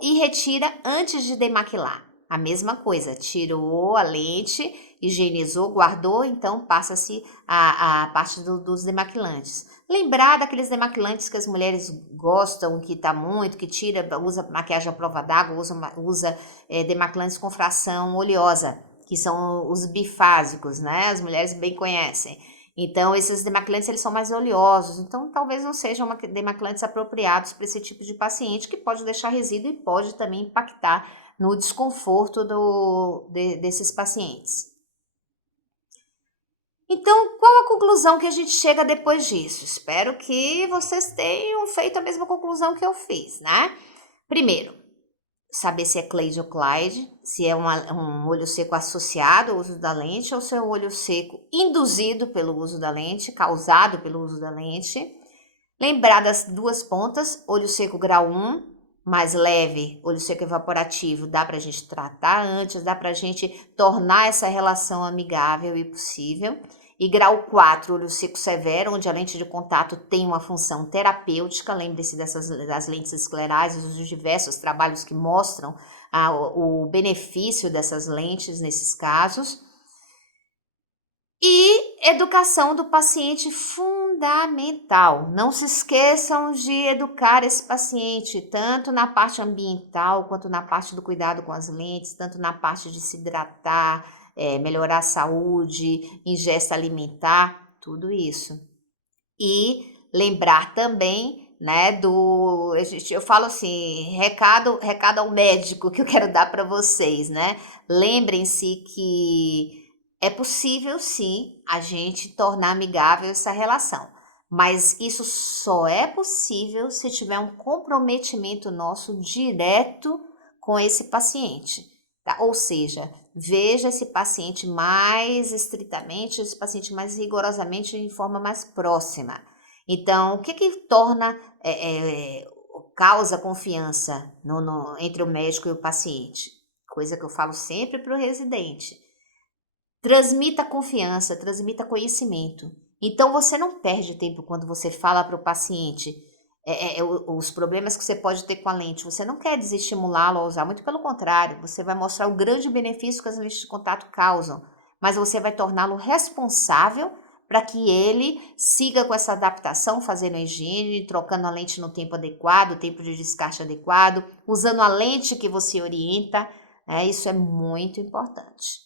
e retira antes de demaquilar. A mesma coisa, tirou a lente, higienizou, guardou, então passa-se a parte dos demaquilantes. Lembrar daqueles demaquilantes que as mulheres gostam, que tá muito, que tira, usa maquiagem à prova d'água, usa demaquilantes com fração oleosa, que são os bifásicos, né? As mulheres bem conhecem. Então, esses demaquilantes, eles são mais oleosos, então talvez não sejam demaquilantes apropriados para esse tipo de paciente, que pode deixar resíduo e pode também impactar no desconforto desses pacientes. Então, qual a conclusão que a gente chega depois disso? Espero que vocês tenham feito a mesma conclusão que eu fiz, né? Primeiro, saber se é Cleide ou Clyde, se é um olho seco associado ao uso da lente ou se é um olho seco induzido pelo uso da lente, causado pelo uso da lente. Lembrar das duas pontas, olho seco grau 1, mais leve, olho seco evaporativo, dá pra gente tratar antes, dá pra gente tornar essa relação amigável e possível. E grau 4, olho seco severo, onde a lente de contato tem uma função terapêutica. Lembre-se das lentes esclerais, dos diversos trabalhos que mostram o benefício dessas lentes nesses casos. E educação do paciente fundamental. Não se esqueçam de educar esse paciente, tanto na parte ambiental, quanto na parte do cuidado com as lentes, tanto na parte de se hidratar, melhorar a saúde, ingesta alimentar, tudo isso. E lembrar também, né, eu falo assim, recado ao médico que eu quero dar para vocês, né? Lembrem-se que é possível sim a gente tornar amigável essa relação, mas isso só é possível se tiver um comprometimento nosso direto com esse paciente, tá? Ou seja, veja esse paciente mais estritamente, esse paciente mais rigorosamente, de forma mais próxima. Então, o que torna causa confiança entre o médico e o paciente. Coisa que eu falo sempre para o residente. Transmita confiança, transmita conhecimento. Então, você não perde tempo quando você fala para o paciente os problemas que você pode ter com a lente. Você não quer desestimulá-lo a usar, muito pelo contrário, você vai mostrar o grande benefício que as lentes de contato causam, mas você vai torná-lo responsável para que ele siga com essa adaptação, fazendo a higiene, trocando a lente no tempo adequado, tempo de descarte adequado, usando a lente que você orienta. Isso é muito importante.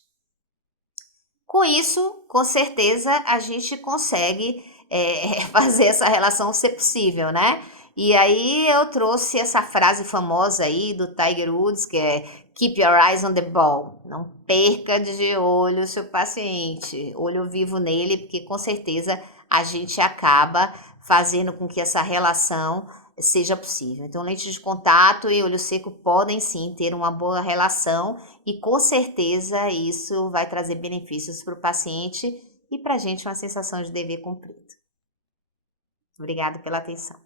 Com isso, com certeza, a gente consegue fazer essa relação ser possível, né? E aí eu trouxe essa frase famosa aí do Tiger Woods, que é Keep your eyes on the ball. Não perca de olho o seu paciente, olho vivo nele, porque com certeza a gente acaba fazendo com que essa relação seja possível. Então, lente de contato e olho seco podem sim ter uma boa relação e com certeza isso vai trazer benefícios para o paciente e para a gente uma sensação de dever cumprido. Obrigada pela atenção.